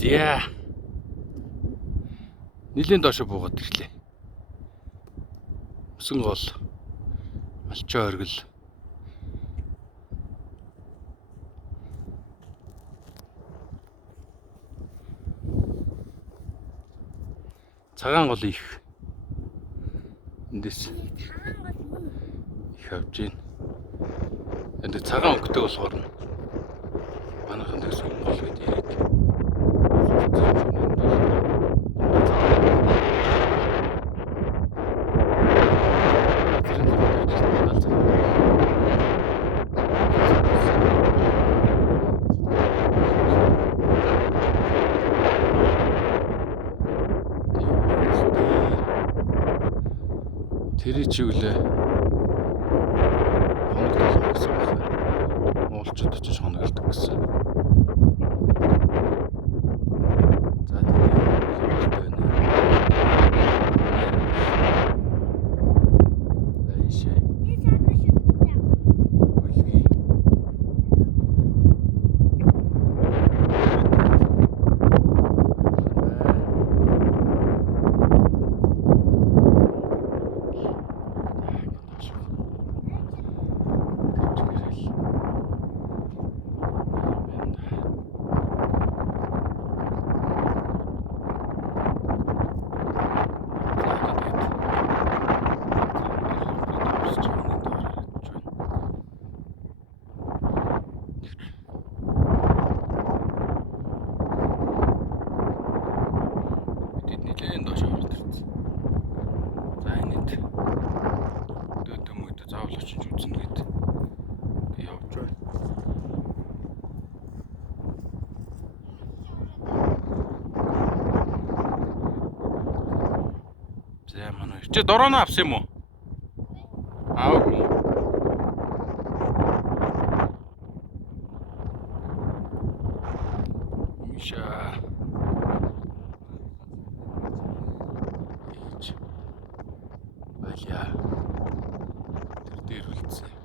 За. Нилийн доошо буугаад ирлээ. Өсөн гол. Малчаа оргил. Цагаан гол их. Эндээс их авж гин. Энд цагаан өнгөтэй болохоор манайхан дэс гол гэдэг яг. Тэр чиглээ хоногдох гэсэн байна. Уулчд очиж хоногддог гэсэн. За тэгээд за ишээ. Үлгий. Нилийн доош ороод ирсэн. За энэнд дөмөдө заавал очиж үзнэ гэдэг. Тэг явж байна. За манай чи дорооно авсан юм уу? Аавгүй. Миша. Баля. Тэр дээр үлдсэн.